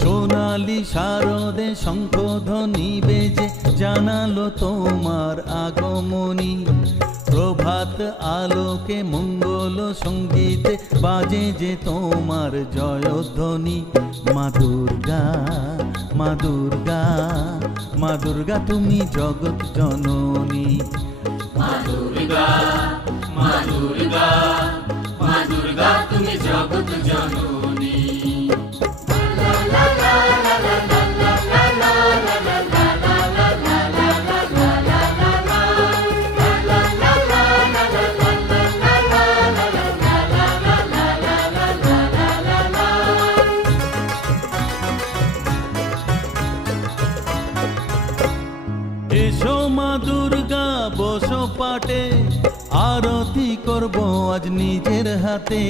সোনালি শারদে শঙ্খধ্বনি বেজে জানালো তোমার আগমনী। প্রভাত আলোকে মঙ্গল সঙ্গীতে বাজে যে তোমার জয়ধ্বনি। মা দুর্গা, মা দুর্গা, মা দুর্গা তুমি জগৎ জননী। মা দুর্গা, মা দুর্গা, মা দুর্গা তুমি জগৎ জননী। এসো মা দুর্গা বসো পাটে, আরতি করব আজ নিজের হাতে।